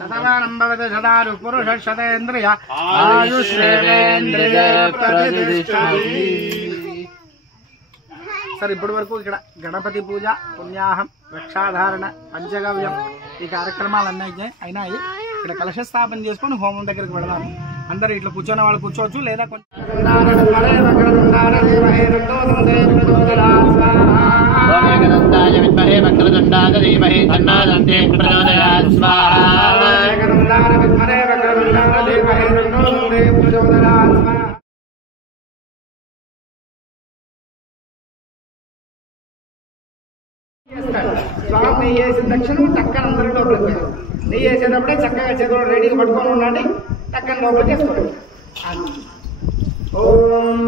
शतमानं भवति शतायुः पुरुषः शतेन्द्रिय आयुष्येवेन्द्रिये प्रतिष्ठति। सर इప్పటి వరకు ఇక్కడ గణపతి పూజ పుణ్యాహం రక్షాధారణ పంచగవ్యం ఈ కార్యక్రమాలన్నీ అయినాయి. ఇక్కడ కలశ స్థాపన చేసుకొని హోమం దగ్గరికి వెళదాం. అందరూ ఇట్లా కూర్చొని వాళ్ళు కూర్చోవచ్చు లేదా స్వామి నెయ్యి వేసిన తక్షణం టక్కన అందరూ లోపలికి పోయారు. నెయ్యి వేసేటప్పుడే చక్కగా చేతులు రెడీగా పట్టుకొని ఉండండి. టక్కన లోపలికి వేసుకోండి. ఓం